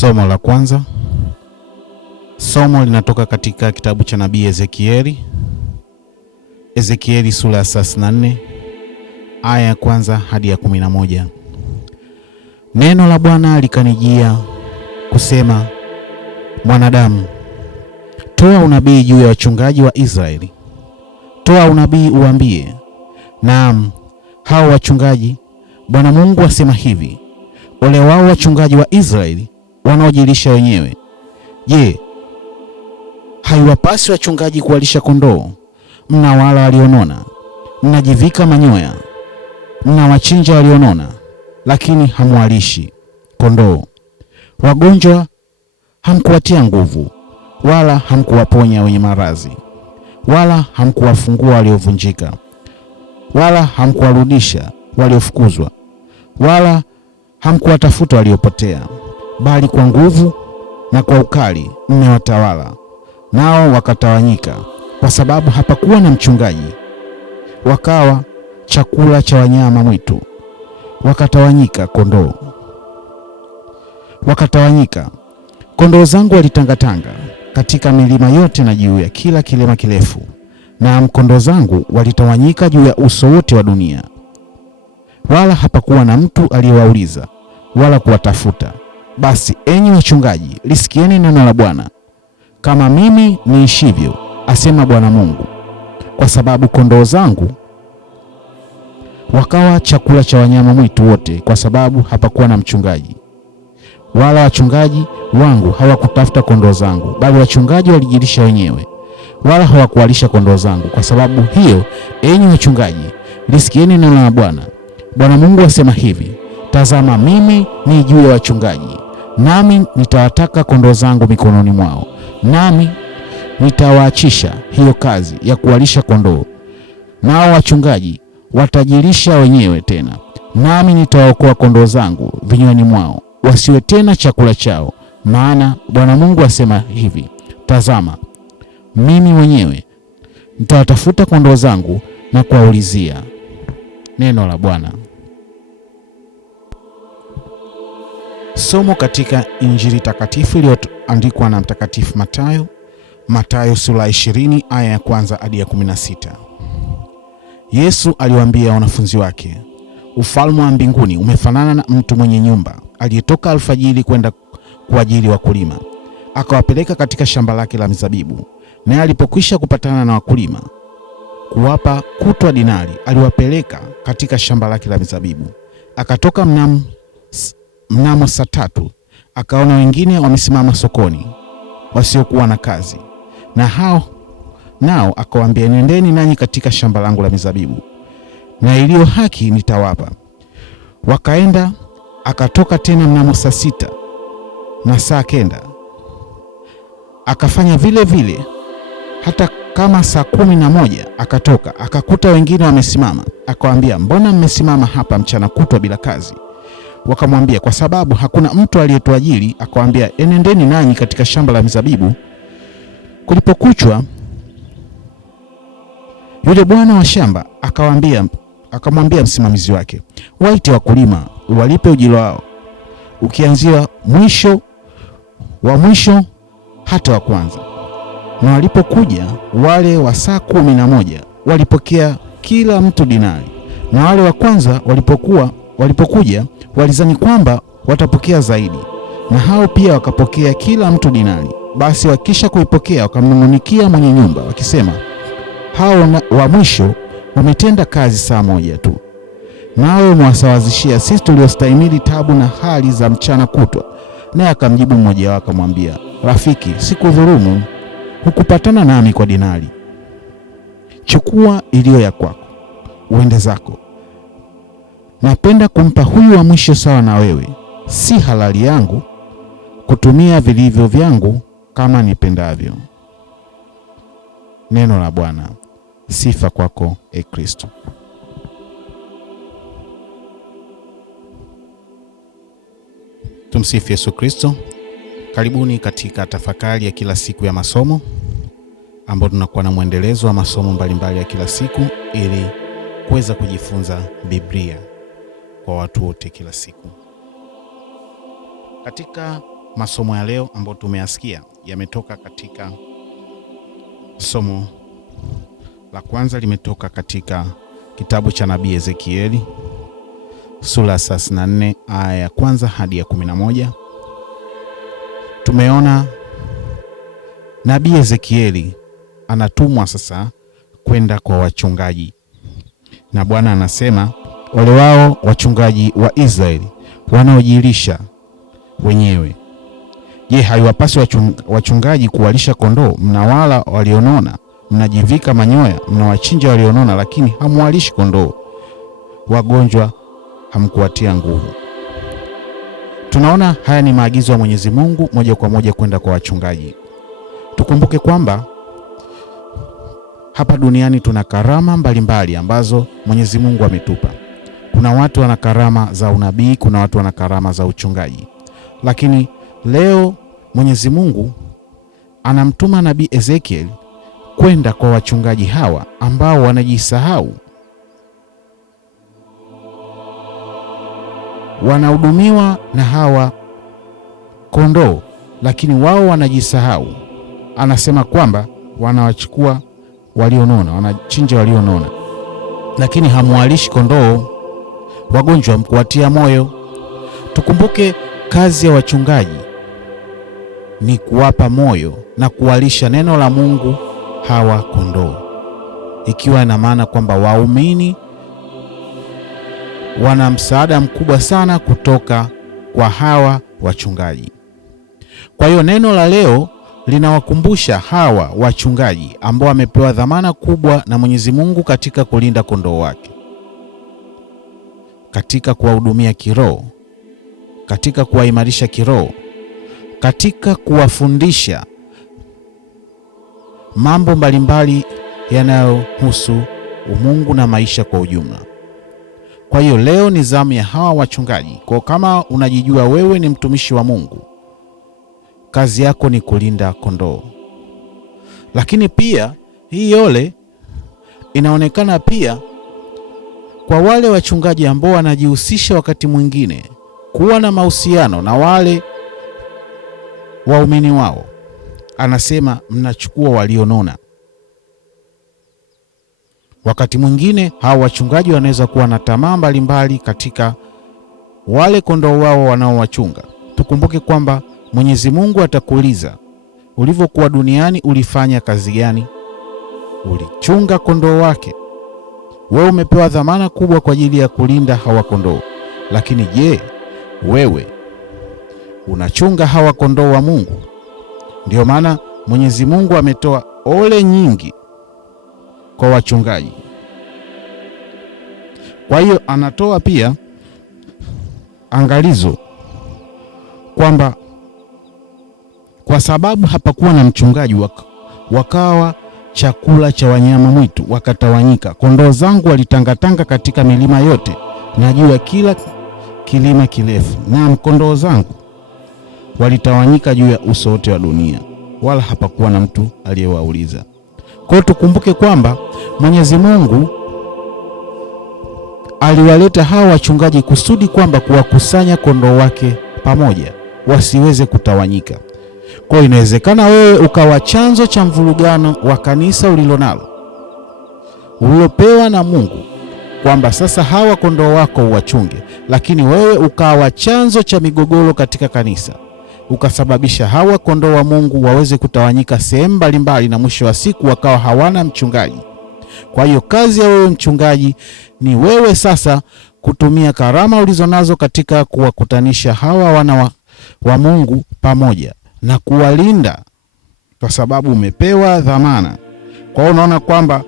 Somo la kwanza. Somo linatoka katika kitabu cha nabii Ezekieli sura ya 34 aya ya kwanza hadi ya 11. Neno la Bwana likanijia kusema, mwanadamu, toa unabii juu ya wachungaji wa Israeli. Toa unabii uambie, naam, hao wachungaji, Bwana Mungu asema hivi, ole wao wachungaji wa Israeli wanaojilisha wenyewe. Je, haiwapasi wachungaji kuwalisha kondoo? Mnawala walionona, mnajivika manyoya, mnawachinja walionona, lakini hamwalishi kondoo. Wagonjwa hamkuwatia nguvu, wala hamkuwaponya wenye maradhi, wala hamkuwafungua waliovunjika, wala hamkuwarudisha waliofukuzwa, wala hamkuwatafuta waliopotea, bali kwa nguvu na kwa ukali mmewatawala, nao wakatawanyika, kwa sababu hapakuwa na mchungaji. Wakawa chakula cha wanyama mwitu, wakatawanyika kondoo zangu walitangatanga katika milima yote na juu ya kila kilima kirefu, na kondoo zangu walitawanyika juu ya uso wote wa dunia, wala hapakuwa na mtu aliyewauliza wala kuwatafuta. Basi enyi wachungaji, lisikieni neno la Bwana. Kama mimi niishivyo, asema Bwana Mungu, kwa sababu kondoo zangu wakawa chakula cha wanyama mwitu wote, kwa sababu hapakuwa na mchungaji, wala wachungaji wangu hawakutafuta kondoo zangu, bali wachungaji walijilisha wenyewe, wala hawakuwalisha kondoo zangu. Kwa sababu hiyo, enyi wachungaji, lisikieni neno la Bwana. Bwana Mungu asema hivi, tazama, mimi ni juu ya wachungaji, nami nitawataka kondoo zangu mikononi mwao, nami nitawaachisha hiyo kazi ya kuwalisha kondoo, nao wachungaji watajilisha wenyewe tena, nami nitawaokoa kondoo zangu vinywani mwao, wasiwe tena chakula chao. Maana Bwana Mungu asema hivi, tazama, mimi mwenyewe nitawatafuta kondoo zangu na kuwaulizia. Neno la Bwana. Somo katika Injili takatifu iliyoandikwa na Mtakatifu Mathayo sura 20 aya ya kwanza hadi ya 16. Yesu aliwaambia wanafunzi wake, ufalme wa mbinguni umefanana na mtu mwenye nyumba aliyetoka alfajiri kwenda kuajiri wakulima, akawapeleka katika shamba lake la mizabibu. Naye alipokwisha kupatana na wakulima kuwapa kutwa dinari, aliwapeleka katika shamba lake la mizabibu. Akatoka mnamo saa 3, akaona wengine wamesimama sokoni wasiokuwa na kazi, nao akawaambia, nendeni nanyi katika shamba langu la mizabibu, na iliyo haki nitawapa. Wakaenda. Akatoka tena mnamo saa 6 na saa 9, akafanya vile vile. Hata kama saa 11 akatoka, akakuta wengine wamesimama, akawaambia, mbona mmesimama hapa mchana kutwa bila kazi? Wakamwambia, kwa sababu hakuna mtu aliyetuajiri. Akawaambia, enendeni nanyi katika shamba la mizabibu. Kulipokuchwa, yule bwana wa shamba akamwambia msimamizi wake, waite wakulima uwalipe ujira wao, ukianzia mwisho hata wa kwanza. Na walipokuja wale wa saa 11 walipokea kila mtu dinari, na wale wa kwanza walipokuja walizani kwamba watapokea zaidi, na hao pia wakapokea kila mtu dinari. Basi wakisha kuipokea wakamnung'unikia mwenye nyumba wakisema, hao wa mwisho wametenda kazi saa moja tu, nawe umewasawazishia sisi tuliostahimili tabu na hali za mchana kutwa. Naye akamjibu mmoja wao akamwambia, rafiki, sikudhulumu, hukupatana nami kwa dinari. Chukua iliyo ya kwako, uende zako. Napenda kumpa huyu wa mwisho sawa na wewe. Si halali yangu kutumia vilivyo vyangu kama nipendavyo. Neno la Bwana. Sifa kwako, e Kristo. Tumsifu Yesu Kristo. Karibuni katika tafakari ya kila siku ya masomo, ambapo tunakuwa na mwendelezo wa masomo mbalimbali ya kila siku ili kuweza kujifunza Biblia kwa watu wote kila siku. Katika Masomo ya leo ambayo tumeyasikia yametoka katika somo la kwanza, limetoka katika kitabu cha nabii Ezekieli sura 34 aya ya kwanza hadi ya 11. Tumeona nabii Ezekieli anatumwa sasa kwenda kwa wachungaji, na Bwana anasema wale wao wachungaji wa Israeli wanaojilisha wenyewe. Je, haiwapasi wachungaji kuwalisha kondoo? Mnawala walionona, mnajivika manyoya, mnawachinja walionona, lakini hamwalishi kondoo. Wagonjwa hamkuwatia nguvu. Tunaona haya ni maagizo ya Mwenyezi Mungu moja kwa moja kwenda kwa wachungaji. Tukumbuke kwamba hapa duniani tuna karama mbalimbali ambazo Mwenyezi Mungu ametupa. Kuna watu wana karama za unabii, kuna watu wana karama za uchungaji. Lakini leo Mwenyezi Mungu anamtuma nabii Ezekiel kwenda kwa wachungaji hawa ambao wanajisahau. Wanahudumiwa na hawa kondoo, lakini wao wanajisahau. Anasema kwamba wanawachukua walionona, wanachinja walionona, lakini hamwalishi kondoo. Wagonjwa mkuwatia moyo. Tukumbuke kazi ya wachungaji ni kuwapa moyo na kuwalisha neno la Mungu hawa kondoo, ikiwa ina maana kwamba waumini wana msaada mkubwa sana kutoka kwa hawa wachungaji. Kwa hiyo neno la leo linawakumbusha hawa wachungaji ambao wamepewa dhamana kubwa na Mwenyezi Mungu katika kulinda kondoo wake, katika kuwahudumia kiroho, katika kuwaimarisha kiroho, katika kuwafundisha mambo mbalimbali yanayohusu umungu na maisha kwa ujumla. Kwa hiyo leo ni zamu ya hawa wachungaji. Kwa kama unajijua wewe ni mtumishi wa Mungu, kazi yako ni kulinda kondoo. Lakini pia hii yole inaonekana pia kwa wale wachungaji ambao wanajihusisha wakati mwingine kuwa na mahusiano na wale waumini wao. Anasema mnachukua walionona. Wakati mwingine hao wachungaji wanaweza kuwa na tamaa mbalimbali katika wale kondoo wao wanaowachunga. Tukumbuke kwamba Mwenyezi Mungu atakuuliza, ulivyokuwa duniani ulifanya kazi gani? Ulichunga kondoo wake. Wewe umepewa dhamana kubwa kwa ajili ya kulinda hawa kondoo. Lakini je, wewe unachunga hawa kondoo wa Mungu? Ndio maana Mwenyezi Mungu ametoa ole nyingi kwa wachungaji. Kwa hiyo anatoa pia angalizo kwamba kwa sababu hapakuwa na mchungaji, wakawa chakula cha wanyama mwitu, wakatawanyika. Kondoo zangu walitangatanga katika milima yote na juu ya kila kilima kirefu. Na kondoo zangu walitawanyika juu ya uso wote wa dunia, wala hapakuwa na mtu aliyewauliza. Kwa hiyo tukumbuke kwamba Mwenyezi Mungu aliwaleta hawa wachungaji kusudi kwamba kuwakusanya kondoo wake pamoja, wasiweze kutawanyika. Kwa hiyo inawezekana wewe ukawa chanzo cha mvurugano wa kanisa ulilonalo, ulilopewa na Mungu, kwamba sasa hawa kondoo wako uwachunge, lakini wewe ukawa chanzo cha migogoro katika kanisa, ukasababisha hawa kondoo wa Mungu waweze kutawanyika sehemu mbalimbali, na mwisho wa siku wakawa hawana mchungaji. Kwa hiyo kazi ya wewe mchungaji ni wewe sasa kutumia karama ulizonazo katika kuwakutanisha hawa wana wa Mungu pamoja na kuwalinda, kwa sababu umepewa dhamana. Kwa hiyo unaona kwamba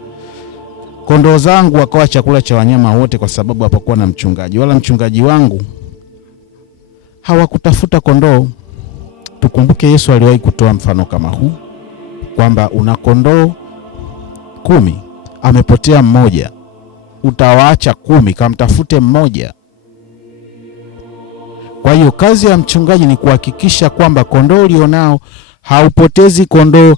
kondoo zangu wakawa chakula cha wanyama wote, kwa sababu hapakuwa na mchungaji, wala mchungaji wangu hawakutafuta kondoo. Tukumbuke Yesu aliwahi kutoa mfano kama huu kwamba una kondoo 10, amepotea mmoja, utawaacha 10 kamtafute mmoja. Kwa hiyo kazi ya mchungaji ni kuhakikisha kwamba kondoo ulionao haupotezi kondoo